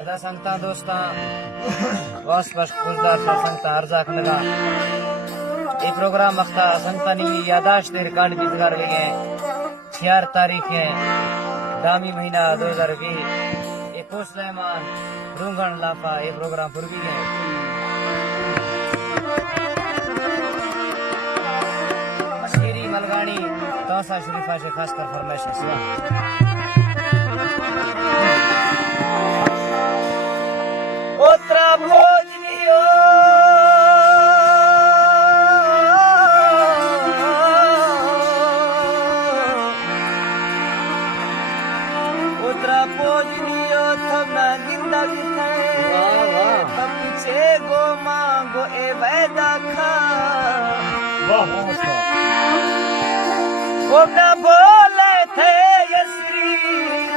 अदा संगता दोस्ता वास बश गुजदार था संगता हरजाक लगा ये प्रोग्राम वक्ता संगता नी यादाश्त रिकॉर्ड भी कर गए हैं 4 तारीख है दामी महीना 2020 ये कोसलेमान रूंगन लाफा ये प्रोग्राम पूर्वी है शेरी मलगानी तौसा शरीफा से खासकर फरमाइश है ओत्रा भोजनियो ओत्रा भोजनियो थमना जिंदगी थे पीछे गो मांगो ए वैदा खा वो न बोले थे यस्री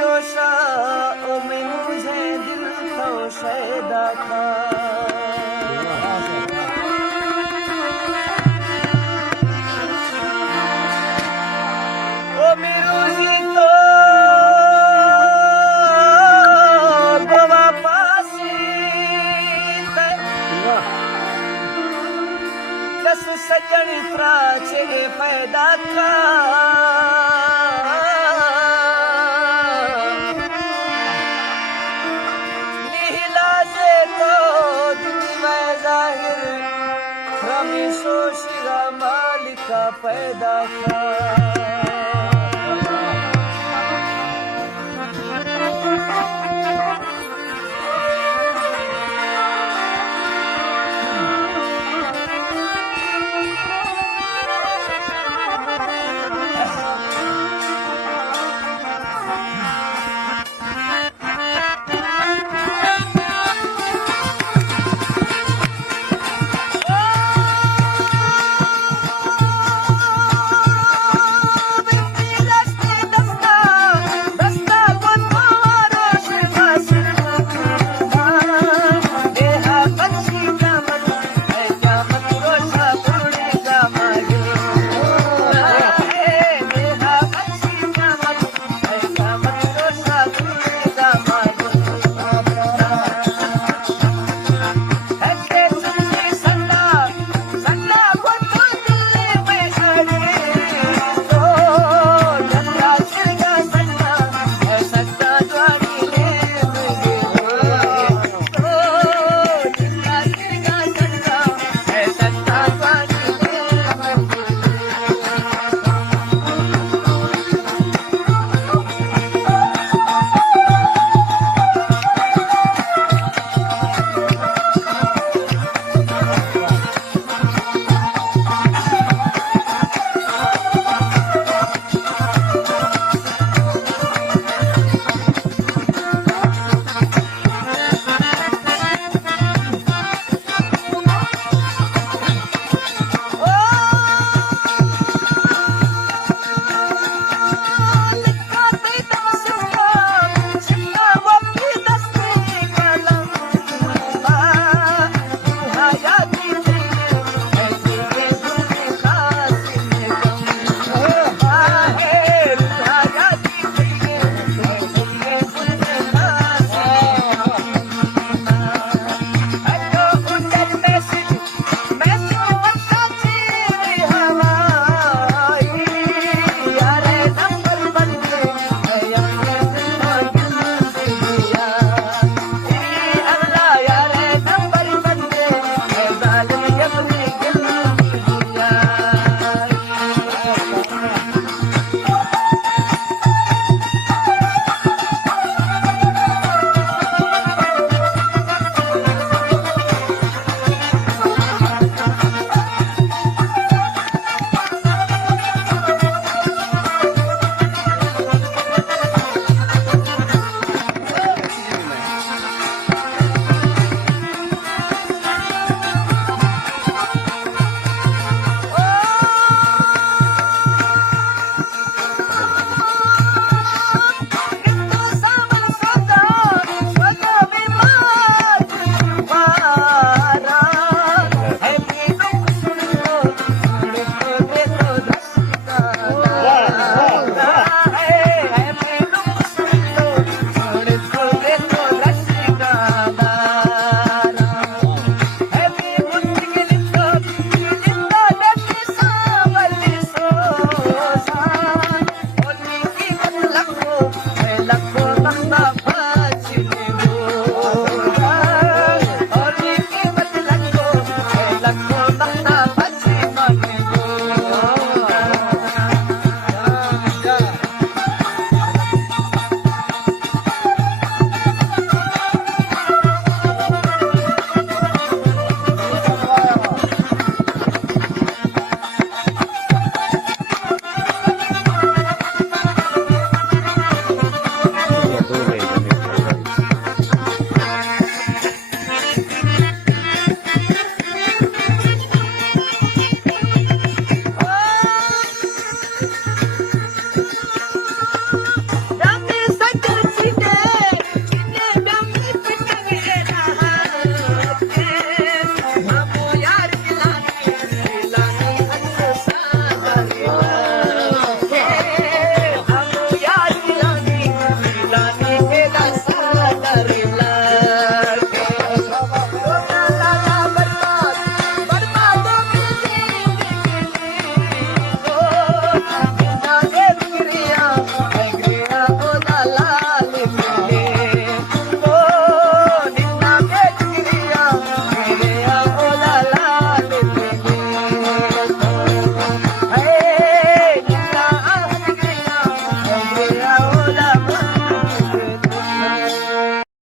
रोशा ओ में मुझे दिल तो शैदा था ओ मेरी तो गोवा पासी थे दस सजन प्राचे पैदा था रमेशो शिरा मालिका पैदा था